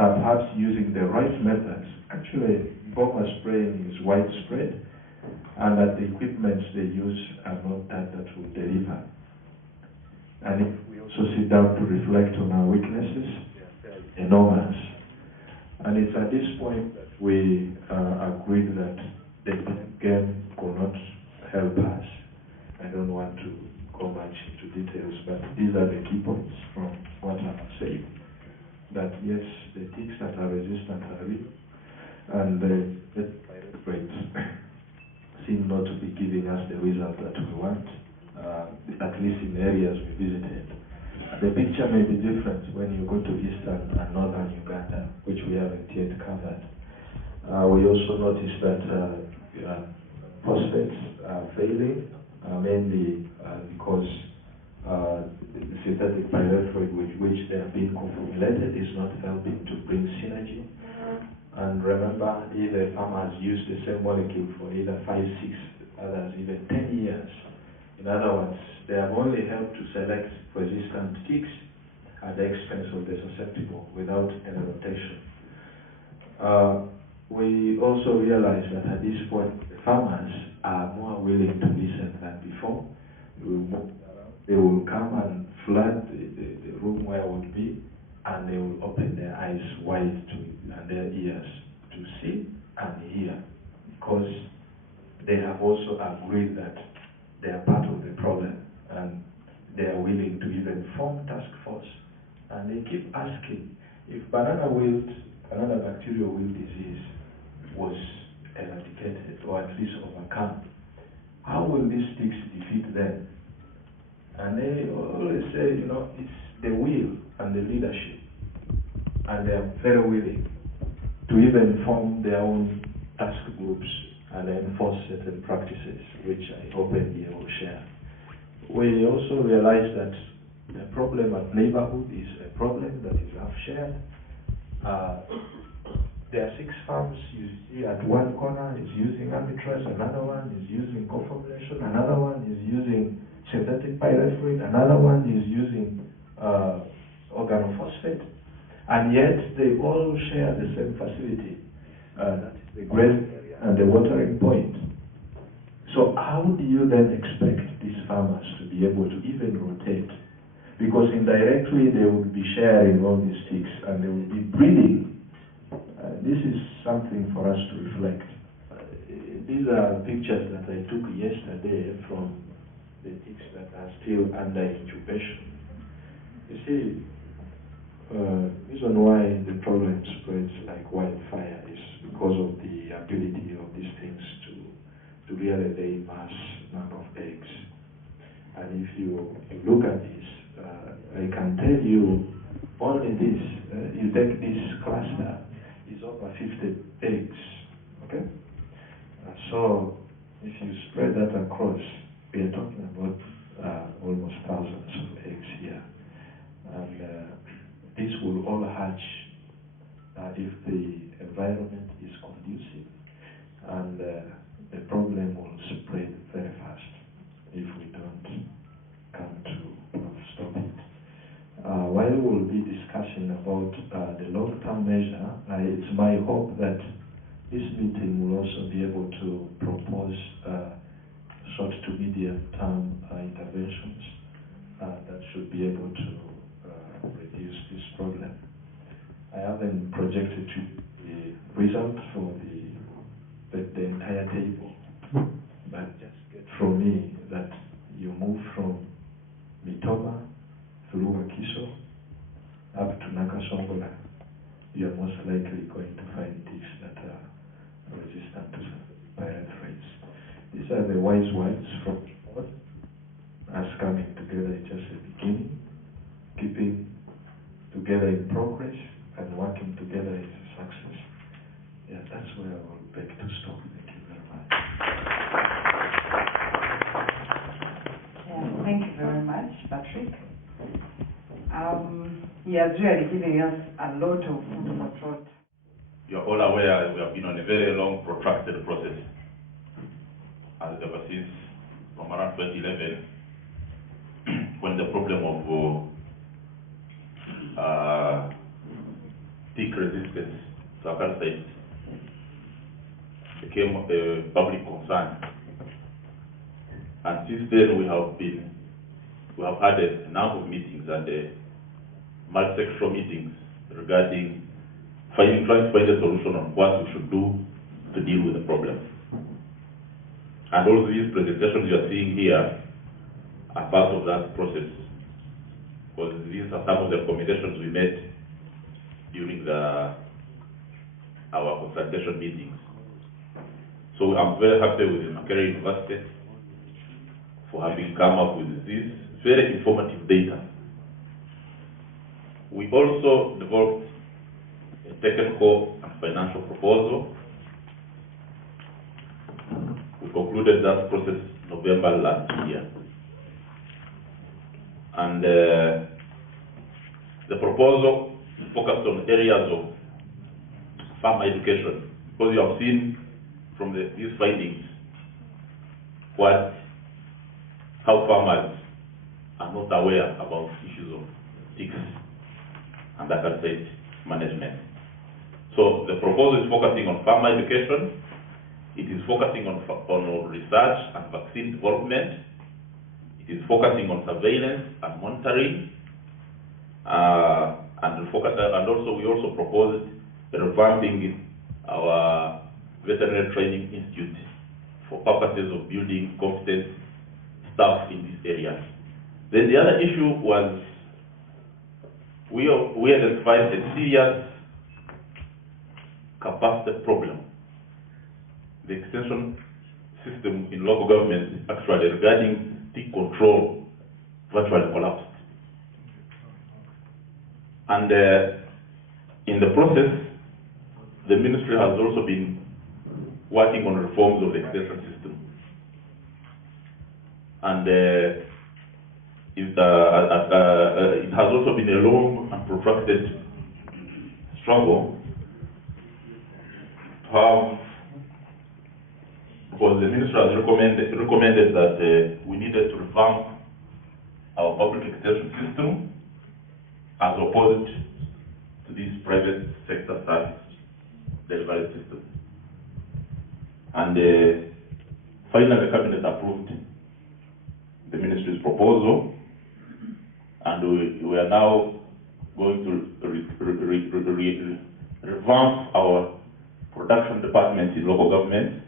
perhaps using the right methods. Actually, bomber spraying is widespread, and that the equipments they use are not that will deliver. And if we also sit down to reflect on our weaknesses, they are enormous. And it's at this point that we agreed that the game could not help us. I don't want to go much into details, but these are the key points from what I've said. That yes, the ticks that are resistant are real, and the rates seem not to be giving us the result that we want, at least in areas we visited. The picture may be different when you go to eastern and northern Uganda, which we haven't yet covered. We also noticed that phosphates are failing, mainly because the synthetic pyrethroid with which they are being co-formulated is not helping to bring synergy. And remember, either farmers use the same molecule for either 5, 6, others even 10 years. In other words, they have only helped to select resistant ticks at the expense of the susceptible without any rotation. We also realize that at this point, the farmers are more willing to listen than before. They will come and flood the room where I would be, and they will open their eyes wide and their ears to see and hear, because they have also agreed that they are part of the problem, and they are willing to even form task force. And they keep asking, if banana bacterial wilt disease was eradicated or at least overcome, how will these ticks defeat them? And they always say, you know, it's the will and the leadership, and they are very willing to even form their own task groups and enforce certain practices, which I openly will share. We also realize that the problem at neighborhood is a problem that is half-shared. There are 6 farms you see at one corner is using Acaricides, another one is using co-formulation, another one is using synthetic pyrethroid, another one is using organophosphate, and yet they all share the same facility. That is the grazing area and the watering point. So how do you then expect these farmers to be able to even rotate? Because indirectly they would be sharing all these ticks and they will be breeding. This is something for us to reflect. These are pictures that I took yesterday from the ticks that are still under incubation. You see, the reason why the problem spreads like wildfire is because of the ability of these things to really lay mass number of eggs. And if you look at this, I can tell you only this, you take this cluster, is over 50 eggs, okay? So if you spread that across, we are talking about almost thousands of eggs here. And this will all hatch if the environment is conducive, and the problem will spread very fast if we don't come to stop it. While we will be discussing about the long-term measure, it's my hope that this meeting will also be able to propose short to medium-term interventions that should be able to reduce this problem. I haven't projected to the result for the entire table, but just get from me that you move from Mitoma through Wakiso up to Nakasongola, you are most likely going to find ticks that are resistant to pyrethroids. These are the wise words from God. Us coming together is just the beginning. Keeping together in progress and working together is a success. Yeah, that's where I will beg to stop. Thank you very much. Yeah, thank you very much, Patrick. He has really given us a lot of food for thought. You're all aware we have been on a very long, protracted process as ever since from around 2011 when the problem of tick resistance to Acaricides became a public concern. And since then we have had a number of meetings and multi-sectoral meetings regarding trying to find a solution on what we should do to deal with the problem. And all these presentations you are seeing here are part of that process, because these are some of the recommendations we made during our consultation meetings. So I'm very happy with the Makerere University for having come up with this very informative data. We also developed a technical and financial proposal. We concluded that process November last year. And the proposal focused on areas of farm education, because you have seen from these findings how farmers are not aware about issues of ticks and Acaricide management. So the proposal is focusing on farm education. It is focusing on research and vaccine development. It is focusing on surveillance and monitoring. And also we also proposed revamping our veterinary training institute for purposes of building competent staff in this area. Then the other issue was we identified a serious capacity problem. The extension system in local government actually regarding tick control virtually collapsed. And in the process, the ministry has also been working on reforms of the extension system. And it has also been a long and protracted struggle to have, because the minister has recommended that we needed to revamp our public extension system as opposed to this private sector service delivery system. And finally the cabinet approved the ministry's proposal, and we are now going to revamp our production departments in local government,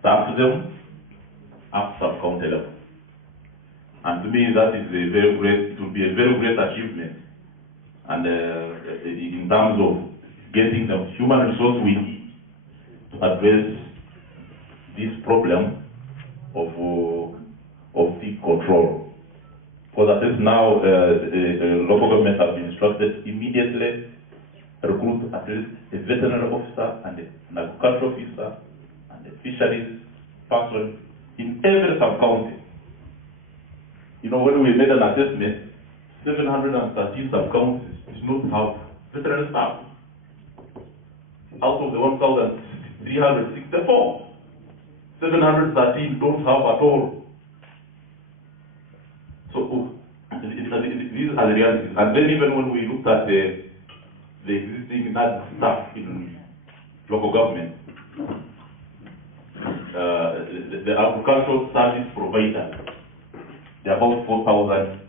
staff them up to sub-county level. And to me, that is it will be a very great achievement. And in terms of getting the human resource we need to address this problem of tick control. Because at least now, the local government have been instructed immediately recruit at least a veterinary officer and an agricultural officer and a fisheries person in every sub-county. You know, when we made an assessment, 713 sub-counties do not have veterinary staff. Out of the 1,364, 713 don't have at all. So these are the realities. And then even when we looked at the existing staff in local government, the agricultural service providers, they're about 4,000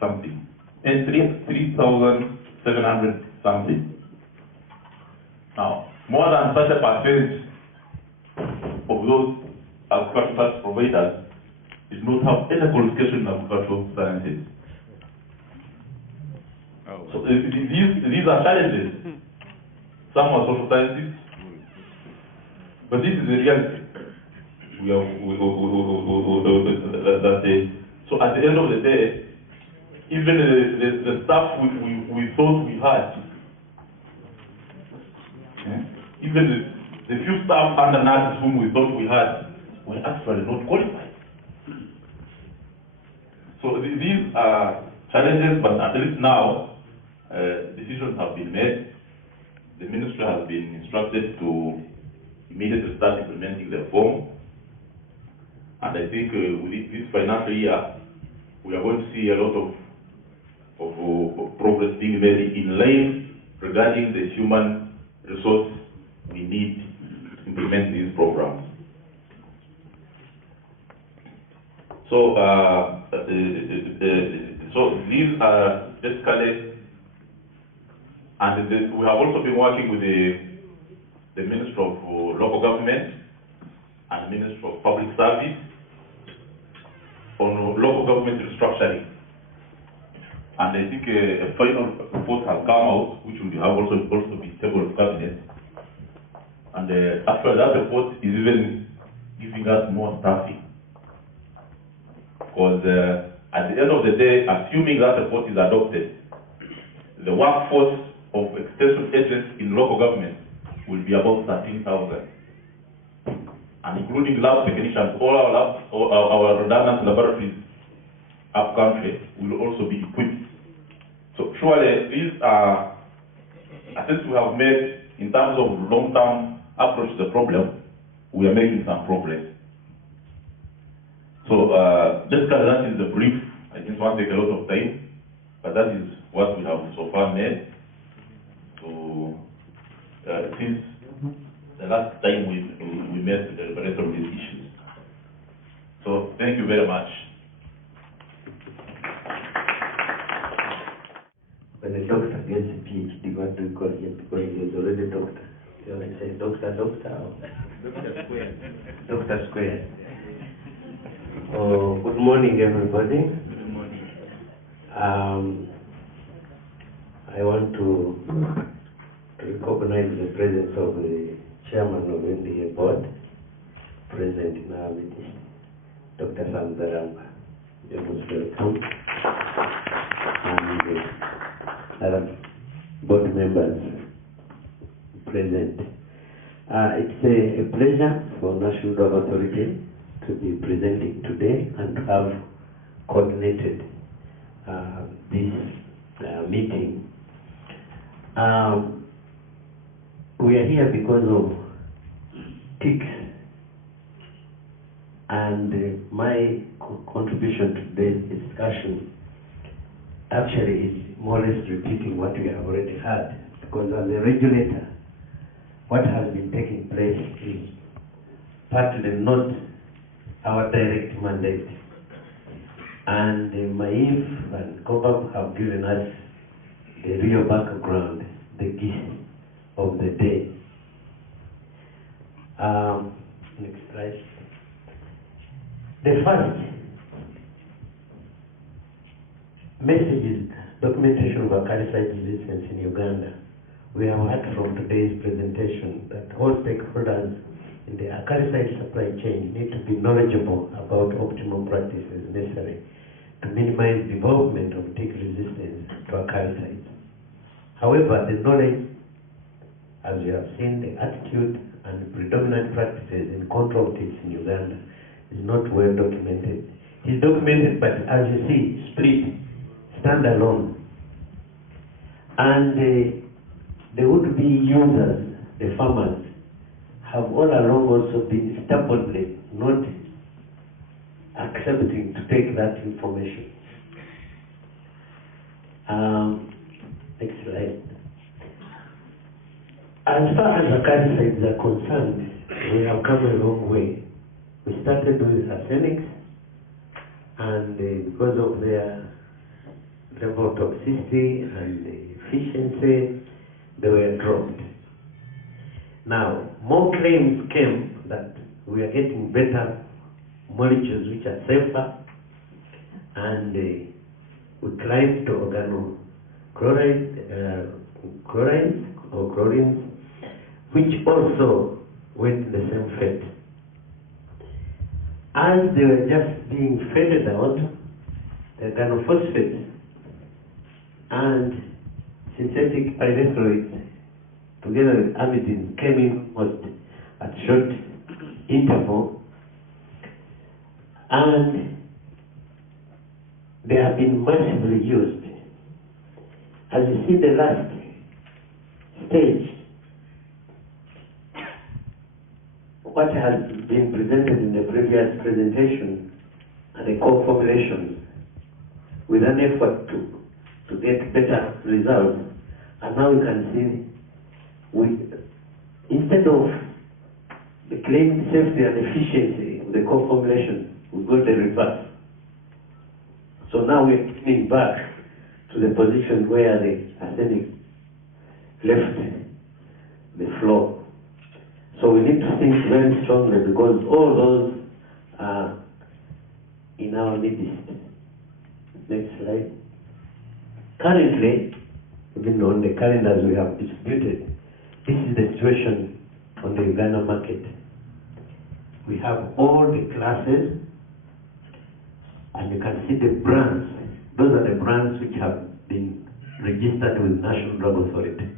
something, and 3,700 something. Now, more than 30% of those agricultural service providers did not have any qualification in agricultural sciences. Oh. So these are challenges. Some are social sciences, but this is the reality. So at the end of the day, even the staff we thought we had, even the few staff under nurses whom we thought we had, were actually not qualified. So these are challenges, but at least now decisions have been made. The ministry has been instructed to immediately start implementing the reform. And I think within this financial year, we are going to see a lot of of progress being made in line regarding the human resource we need to implement these programs. So, so these are basically, and we have also been working with the Ministry of Local Government and the Ministry of Public Service on local government restructuring. And I think a final report has come out, which will have also be tabled to cabinet. And after that report is even giving us more staffing. Because at the end of the day, assuming that report is adopted, the workforce of extension agents in local government will be about 13,000. And including lab technicians, all our labs, our redundant laboratories up country will also be equipped. So surely these are attempts we have made in terms of long-term approach to the problem. We are making some progress. So basically that is the brief. I just want to take a lot of time, but that is what we have so far made. So since the last time we met the rest of these issues. So thank you very much. When a doctor gets a PhD, what do we call him? Because he is already a doctor. So I say doctor or Dr. Square. Dr. Square. Oh, good morning, everybody. Good morning. I want to recognize the presence of the chairman of NDA board, present in our meeting, Dr. Sam Zaramba. You're most welcome. And other board members present. It's a pleasure for National Dog Authority to be presenting today and to have coordinated this meeting. We are here because of ticks, and my contribution to today's discussion actually is more or less repeating what we have already heard, because as a regulator, what has been taking place is partly not our direct mandate. And Maif and COPAP have given us the real background, the gist of the day. Next slide. The first message is documentation of Acaricides resistance in Uganda. We have heard from today's presentation that all stakeholders in the Acaricide supply chain need to be knowledgeable about optimal practices necessary to minimize development of tick resistance to Acaricides. However, the knowledge, as you have seen, the attitude and predominant practices in control ticks in Uganda is not well documented. It's documented, but as you see, split, standalone. And the would-be users, the farmers, have all along also been stubbornly not accepting to take that information. Next slide. As far as Acaricides are concerned, we have come a long way. We started with arsenics, and because of their level of toxicity and efficiency, they were dropped. Now, more claims came that we are getting better molecules which are safer, and we climbed to chlorines, which also went in the same fate. As they were just being faded out, the organophosphates and synthetic pyrethroids together with amidins came in almost at short interval, and they have been massively used. As you see the last stage, what has been presented in the previous presentation are the core formulations with an effort to to get better results. And now you can see, instead of the claimed safety and efficiency of the co-formulation, we got the reverse. So now we're coming back to the position where the arsenic left the floor. So we need to think very strongly, because all those are in our midst. Next slide. Currently, even on the calendars we have distributed, this is the situation on the Uganda market. We have all the classes, and you can see the brands. Those are the brands which have been registered with National Drug Authority.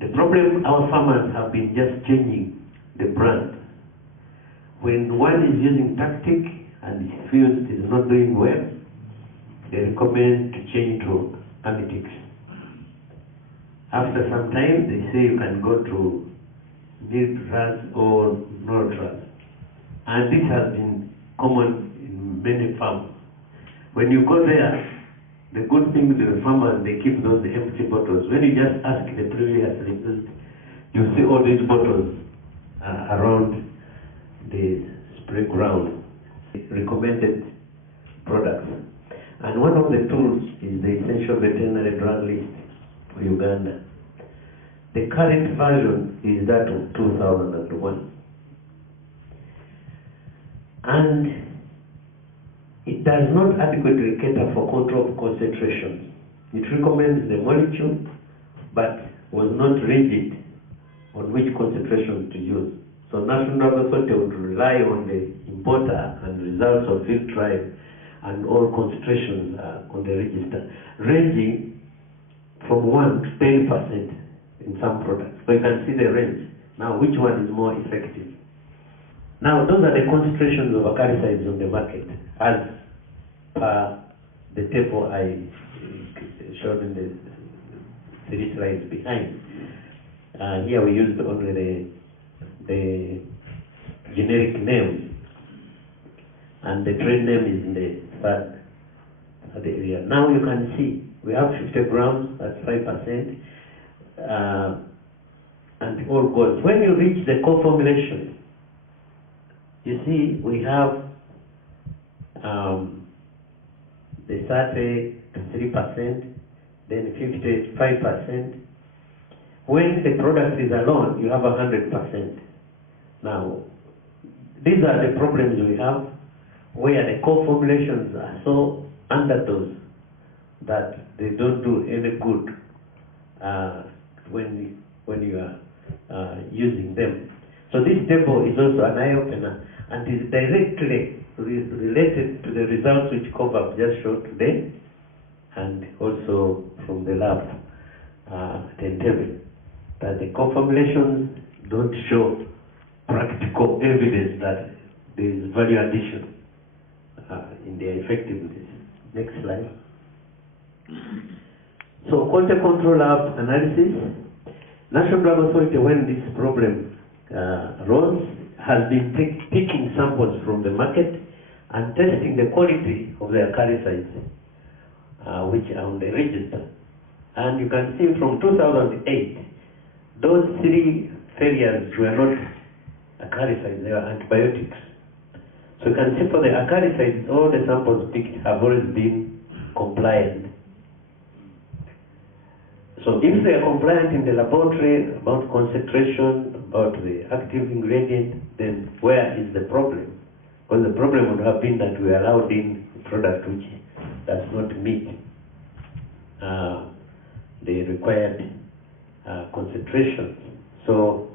The problem, our farmers have been just changing the brand. When one is using tactic and he feels it is not doing well, they recommend to change to Acaricides. After some time, they say you can go to Miltras or Nortras. And this has been common in many farms. When you go there, the good thing with the farmers, they keep those empty bottles. When you just ask the previous result, you see all these bottles around the spray ground, recommended products. And one of the tools is the Essential Veterinary Drug List for Uganda. The current version is that of 2001. And it does not adequately cater for control of concentration. It recommends the molecule, but was not rigid on which concentration to use. So National Drug Authority would rely on the importer and results of field trial, and all concentrations are on the register, ranging from 1 to 10% in some products. So you can see the range. Now, which one is more effective? Now, those are the concentrations of Acaricides on the market, as per the table I showed in the 3 slides behind. Here we used only the generic name, and the trade name is in the third area. Now you can see we have 50 grams, that's 5%, and all goes. When you reach the co-formulation, you see we have the 30 to 3%, then 55%. When the product is alone, you have 100%. Now, these are the problems we have, where the co-formulations are so underdosed that they don't do any good when you are using them. So this table is also an eye-opener, and is directly related to the results which COVAP just showed today, and also from the lab at Entebbe, that the co-formulations don't show practical evidence that there is value addition in their effectiveness. Next slide. So quality control lab analysis. National Drug Authority, when this problem arose, has been taking samples from the market and testing the quality of the Acaricides, which are on the register. And you can see from 2008, those 3 failures were not Acaricides, they were antibiotics. So you can see for the Acaricides, all the samples picked have always been compliant. So if they are compliant in the laboratory about concentration, about the active ingredient, then where is the problem? Because the problem would have been that we allowed in a product which does not meet the required concentration. So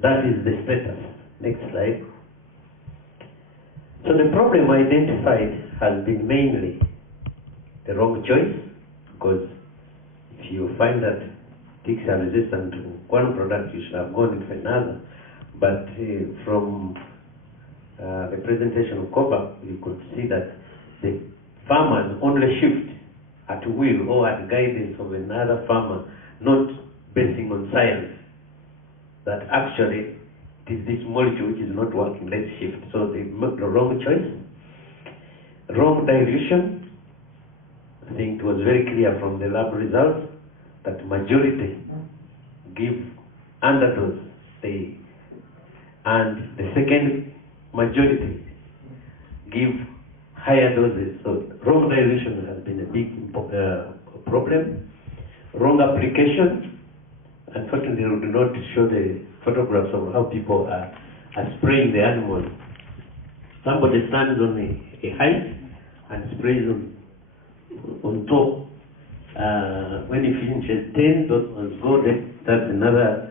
that is the status. Next slide. So the problem identified has been mainly the wrong choice, because if you find that ticks are resistant to one product, you should have gone with another. But from the presentation of COVAP, you could see that the farmers only shift at will or at guidance of another farmer, not basing on science, that actually it is this molecule which is not working, let's shift. So they make the wrong choice, wrong dilution, I think it was very clear from the lab results that majority give underdose, and the second majority give higher doses. So wrong dilution has been a big problem. Wrong application. Unfortunately, we do not show the photographs of how people are spraying the animals. Somebody stands on a height and sprays on top. When he finishes 10, those ones go there. That's another